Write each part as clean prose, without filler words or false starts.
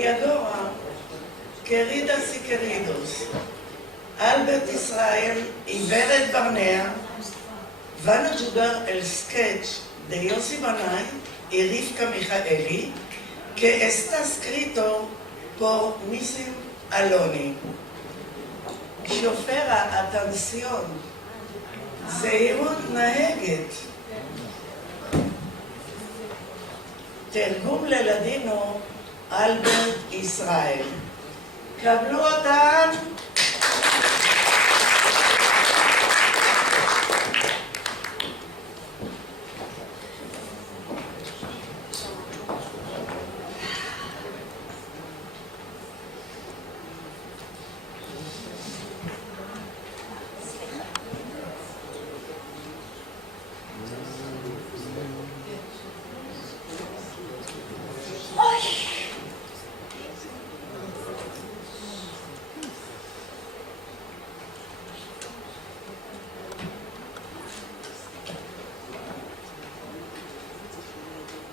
Y ahora, queridas y queridos, Albert Israel y Vered Barnea van a ayudar el sketch de Yossi Banay y Rivka Mijaeli, que está escrito por Nissim Aloni. שופרה, אטנסיון, זהירות נהגת. תרגום ללדינו, אלברט ישראל. קבלו אותן.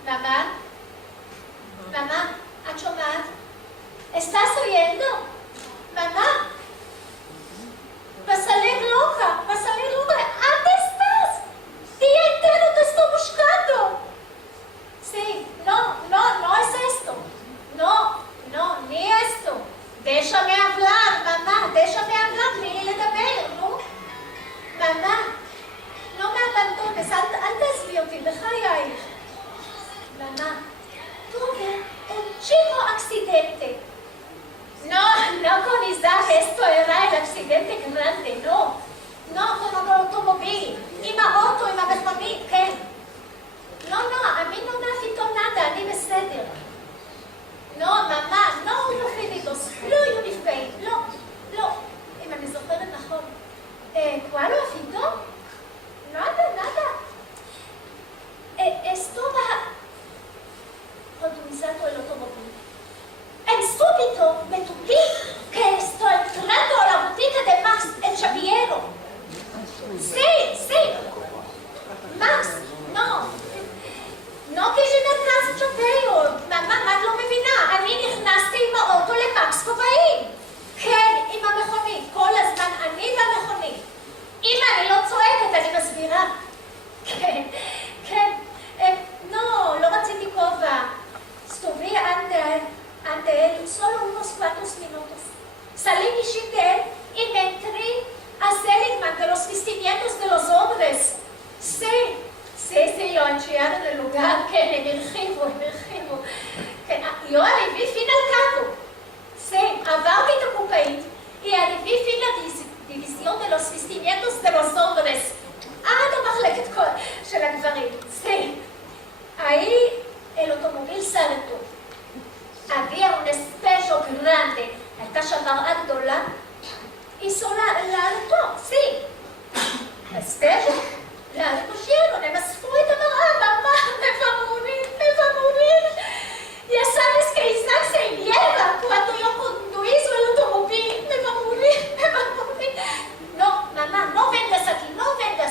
Mamá, mamá, ¿has llamado? ¿Estás oyendo? Mamá, vas a salir loca, vas a salir loca. ¿Dónde estás? Día entero te estoy buscando. Sí, no es esto. No, ni esto. Déjame hablar, mamá, déjame hablar, ni le דבר, ¿no? mamá, no me abandones, אל תעזבי אותי, בחייך. Mamá, tuve un chico accidente. No con Isaac, esto era el accidente grande, no con automóvil, עם האוטו, עם המכונית, כן. לא, a mí no me afectó nada, אני בסדר. ממá, no hubo heridos, לא היו נפגעים, לא, אם אני זוכרת נכון. ¿Cuál lo afectó? Nada. Estaba conduciendo el automóvil. En súbito me topé que estoy entrando a la botica de Max el Chaviero. Sí. Max, no que yo נכנס צ'פאיו. ממא, את לא מבינה. אני נכנסתי עם האוטו למקס קובעים. כן, עם המכונית. כל הזמן אני במכונית. אם אני לא צועקת, אני מסבירה. כן. No רציתי כובע. Estuve ante él solo unos cuantos minutos. Salí de él y me entré a Seligman de los vestimientos de los hombres. Sí, lo enchiaron del lugar que me הרחיבו. Yo arribé fin al cabo. Sí, עברתי את הקופאית y arribé fin la división de los vestimientos de los hombres. עד המחלקת של הגברים. Sí. Ahí el automóvil saltó. Había un espejo grande. הייתה שם מראה גדולה. hizo la alto, sí. espejo. La recogieron, me fue de mamá, me va a morir. Ya sabes que Isaac se lleva cuando yo conduizo el automóvil. Me va a morir. No, mamá, no vengas aquí,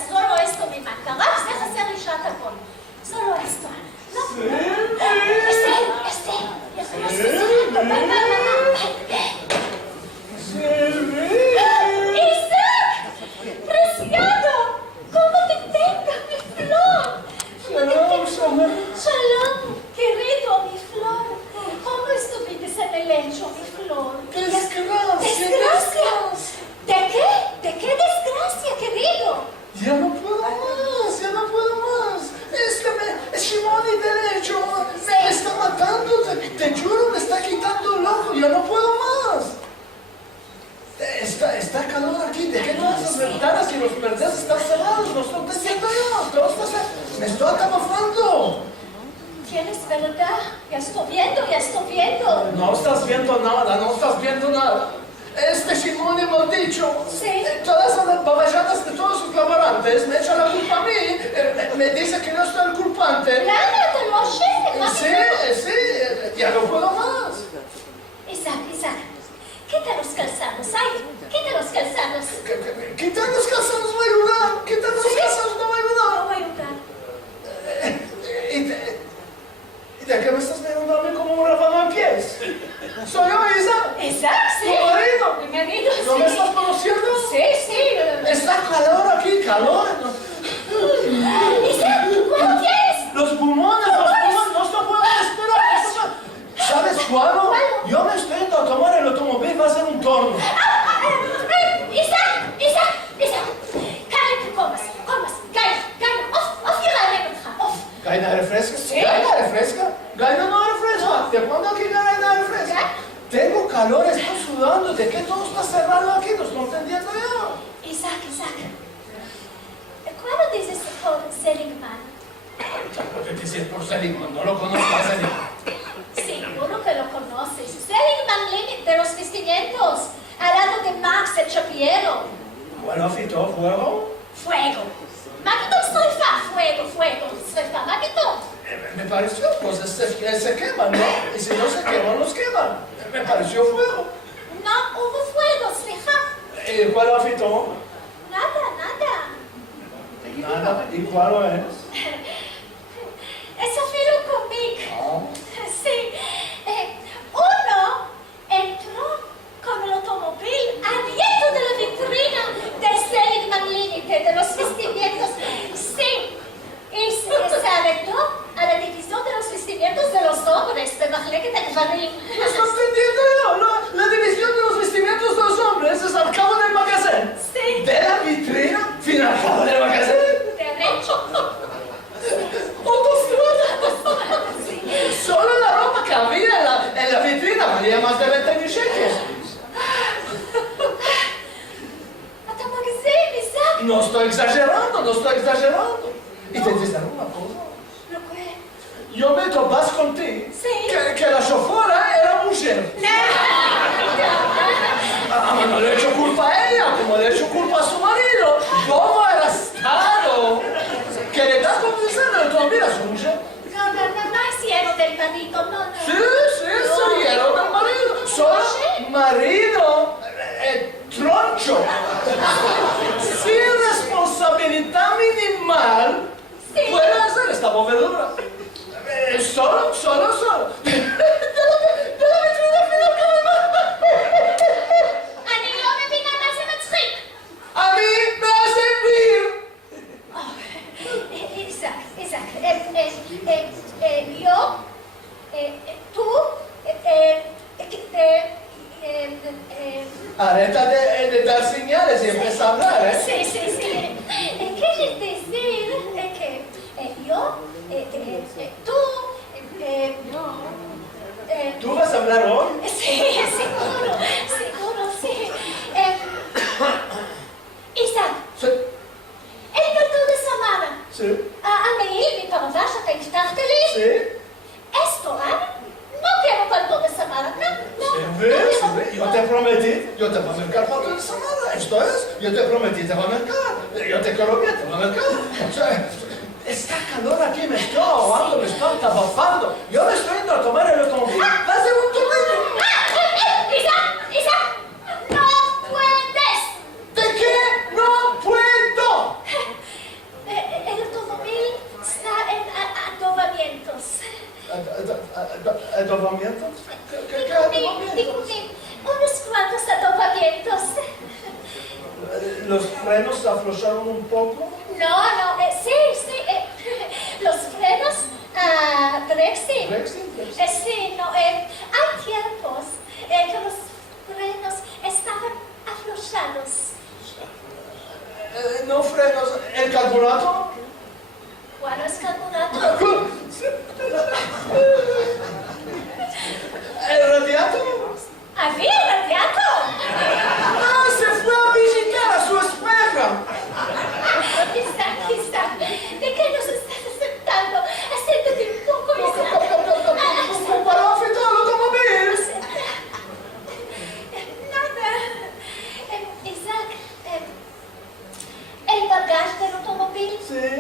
solo esto me mata. רק זה חסר לי שעת הכל. solo esto. No. Esther. Isaac, preciado. ¿Cómo te tengo, mi flor? Shalom, querido, mi flor. ¿Cómo estuviste en el lecho, mi flor? Desgracia. ¿De qué desgracia, querido? Ya no puedo más. Es Shimoni del hecho. Me está matando, te juro, me está quitando el ojo. Ya no puedo más. Está calor aquí. Dejé todas las ventanas y los perdeces están cerrados. No estoy diciendo yo. Me estoy camuflando. ¿Tienes verdad? Ya estoy viendo. No estás viendo nada. Este Shimoni mal dicho. Sí. Todas las babajadas de todos sus laborantes me echan la culpa a mí. Me dice que no soy el culpante. Lana, te lo sé. Sí. Ya no puedo más. Isaac. Quita los calzados, quita los calzados. Quitar los calzados no va a ayudar. No va a ayudar. ¿Y de qué me estás mirando a mí como un rapado en pies? ¿Hay aire fresca? Sí. ¿Hay aire fresca? ¿Hay no aire fresca? ¿De cuándo aquí no hay aire fresca? Tengo calor, estoy sudando. ¿De qué todo está cerrado aquí? No estoy entendiendo yo. Isaac. ¿Cuándo dices por Seligman? ¿Qué decir por Seligman? No lo conozco a Seligman. Seguro que lo conoces. Seligman Limit de los Vestimientos, al lado de Max el Chapiero. Bueno, Fito, fuego. Fuego. Maquito Srifa, fuego. Srifa, Maquito. Me pareció, pues se queman, ¿no? Y si no se queman, los queman. Me pareció fuego. No hubo fuego, Srifa. ¿Cuál Fito? Nada. Nada. ¿Y cuál es? Es un film cómic. Ah. Sí. Uno entró con el automóvil abierto de la vitrina de Seligman Limited, de los vestimientos. Sí. Y se arregló a la división de los vestimientos de los hombres de Mahleket Gvarim. ¿Me estás entendiendo yo? La división de los vestimientos de los hombres es al cabo del magazine. Sí. De la vitrina, fin al cabo del magazine. Derecho. Autostrada. Sí. Solo la ropa que había en la vitrina valía más de 20,000 shekels. Hasta magazine, Isaac. No estoy exagerando. Y te dices una cosa. Lo que... Yo me topas contigo Sí. que la chofora era mujer. No le he hecho culpa a ella, como le he hecho culpa a su marido. ¿Cómo era estado que le da condición de automóvil a su mujer? No es cierto del marido, no. Sí, salieron del marido. Solo marido, troncho, sin responsabilidad minimal, Sí. puede hacer esta movedura. Solo. De la vitrina final que me mata. אני לא מבינה מה זה מצחיק. A mí me hace reír. Isaac, yo, tú, Areta de dar señales y empieza a hablar, ¿eh? sí. ¿Quieres decir que yo, tú, ¿Tú vas a hablar hoy? sí, seguro, sí. Isaac, Sí. el perdón de Samara. Sí. המעיל מפרווה שאתה הבטחת לי, Sí. esto, no quiero perdón de Samara, no. Se ve. Yo te prometí, yo te voy a mercar para tu ensalada. Esto es, yo te prometí, te voy a mercar. Yo te quiero bien, te voy a mercar. O sea, esta calor aquí me estoy ahogando, me estoy tabafando. Yo me estoy yendo a tomar el automóvil. ¡Vas de un tornillo! Isaac, no puedes. ¿De qué no puedo? El automóvil está en adobamientos. ¿Adobamiento? ¿Qué adobamiento? Dicumín, unos cuantos adobamientos. ¿Los frenos aflojaron un poco? No, sí, los frenos Brexit. ¿Brexit? Sí, no, hay tiempos que los frenos estaban aflojados. No frenos, ¿el carburador? ¿Cuál es carburador? ¿El radiador? ¿Había radiador? ¡Ah, se fue a visitar a su esposa! Isaac, ¿de qué nos estás aceptando? Acércate un poco, Isaac. ¿Para afectar el automóvil? Nada. Isaac, el bagaje del automóvil Sí.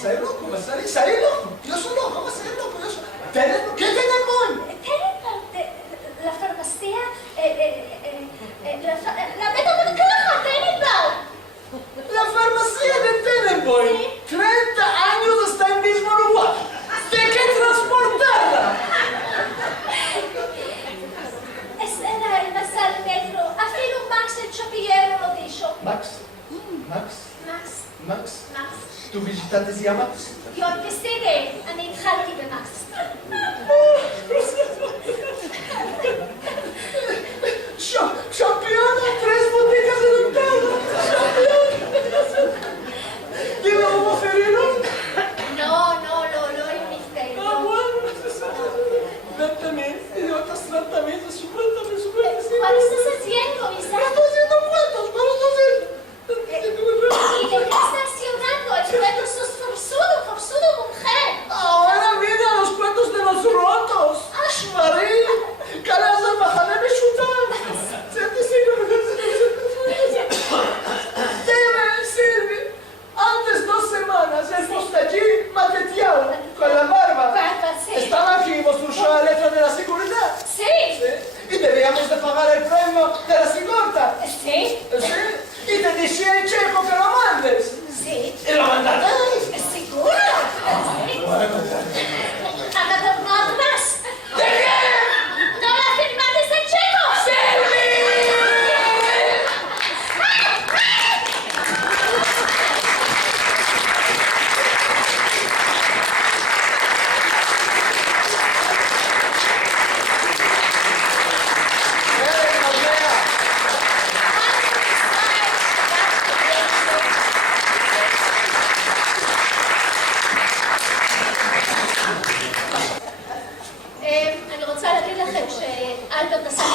Salí loco. Yo soy loco, ¿cómo salí loco? ¿Qué Tenenbaum? La farmacia, la meta de caja, Tenenbaum. La farmacia de Tenenbaum. 30 años está en mismo lugar. ¿De qué transportarla? Era il al metro, afilo Max e Chapiero lo dice. Max. Tu visitate sia Max? io בסדר, אני התחלתי במקס. Champion, 3 boticas en un carro. ¿Tiene uno ferino? No, il misterio. Tratamiento, ¿Cuál estás haciendo, Isa? Estoy haciendo cuentos, ¿cuál estás haciendo? ¿Y de qué estás haciendo? El cuento sos forzudo mujer. Ahora mira los cuentos de los rotos. Marín, caras del Mahane Meshutam. Dime, Silvi, antes 2 semanas el postallín maqueteado con la barba. Sí. Estaba aquí y mostró la letra de la seguridad. Sí. Y debíamos de pagar el premio de la cigorta. Sí. Y te decía el checo que lo mandes. Sí. Y lo mandaste. ¿Seguro? Sí. ¿No más? ¿De qué? ¿No la firmaste ese checo? אני רוצה להגיד לכם שאלברט עשה